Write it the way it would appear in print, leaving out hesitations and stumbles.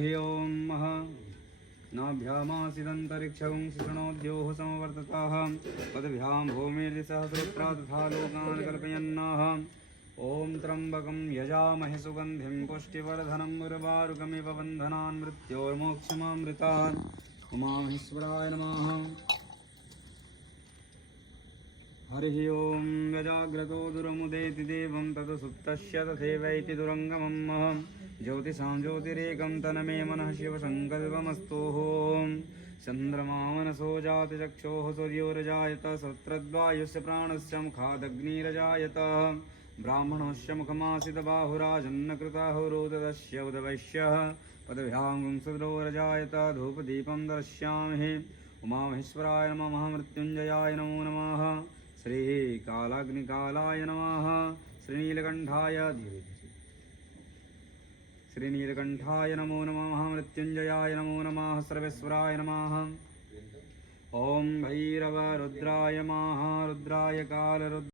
ओम नाभ्यामासिदन्तरिक्षं शिशुणोद्योः समवर्तताः पदभ्यां भूमिर्सहस्रोत्रा तथा लोकान् कल्पयन्नाः। ओम त्र्यंबकं यजामहे सुगन्धिं पुष्टिवर्धनं उर्वारुकमिव बन्धनान् मृत्योर्मोक्षमामृतात्। उमामहेश्वराय नमः। हरिः ओं यजाग्रतो दुरमुदेति देवं तत् सुप्तस्य तथैवैति दुरङ्गमम् ज्योतिषां ज्योतिरेकं तन्मे मनः शिवसङ्कल्पमस्तु। चन्द्रमा मनसो जातचक्षोः सूर्योरजायत सत्रद्वायुस्य प्राणस्य मुखादग्निरजायत ब्राह्मणस्य मुखमासीत् बाहुराजन्नकृताहुरोदस्य उदवैश्यः पदभ्यां गुंसुद्रोरजायत धूपदीपं दर्शयामि। उमामहेश्वराय नमः। महामृत्युञ्जयाय नमो नमः। श्रीकालाग्निकालाय नमः। श्रीनीलकण्ठाय नमो नमः। महामृत्युञ्जयाय नमो नमः। सर्वेश्वराय नमः। ओम भैरव रुद्राय महारुद्राय कालरुद्र